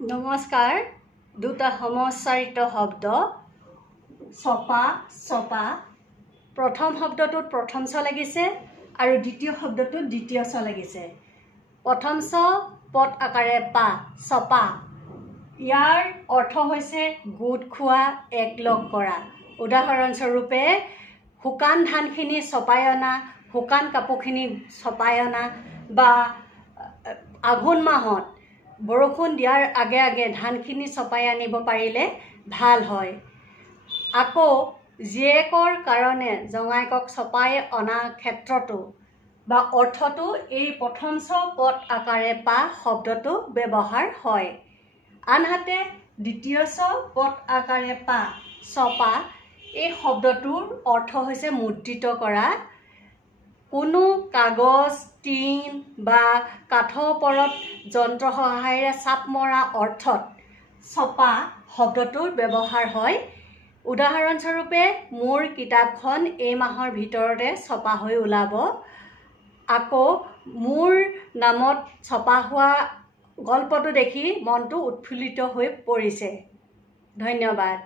নমস্কাৰ। দুটা সমস্যাৰিত শব্দ ছপা ছপা। প্ৰথম শব্দটোত প্ৰথম ছ লাগিছে আৰু দ্বিতীয় শব্দটোত দ্বিতীয় ছ লাগিছে। প্ৰথম ছ পদ আকাৰে পা, ছপা। ইয়াৰ অৰ্থ হৈছে গোট খোৱা, একলগ কৰা। উদাহৰণস্বৰূপে শুকান ধানখিনি ছপাই অনা, শুকান কাপোৰখিনি ছপাই অনা, বা আঘোণ মাহত বৰষুণ দিয়াৰ আগে আগে ধানখিনি ছপাই আনিব পাৰিলে ভাল হয়। আকৌ জীয়েকৰ কাৰণে জঙাইকক ছপাই অনা ক্ষেত্ৰতো বা অৰ্থটো এই প্ৰথম ছ পদ আকাৰে পা শব্দটো ব্যৱহাৰ হয়। আনহাতে দ্বিতীয় ছ পদ আকাৰে পা, ছপা, এই শব্দটোৰ অৰ্থ হৈছে মুদ্ৰিত কৰা। কোনো কাগজ, টিন বা কাঠৰ ওপৰত যন্ত্ৰ সহায়েৰে চাপ মৰা অৰ্থত ছপা শব্দটোৰ ব্যৱহাৰ হয়। উদাহৰণস্বৰূপে মোৰ কিতাপখন এই মাহৰ ভিতৰতে ছপা হৈ ওলাব। আকৌ মোৰ নামত ছপা হোৱা গল্পটো দেখি মনটো উৎফুল্লিত হৈ পৰিছে। ধন্যবাদ।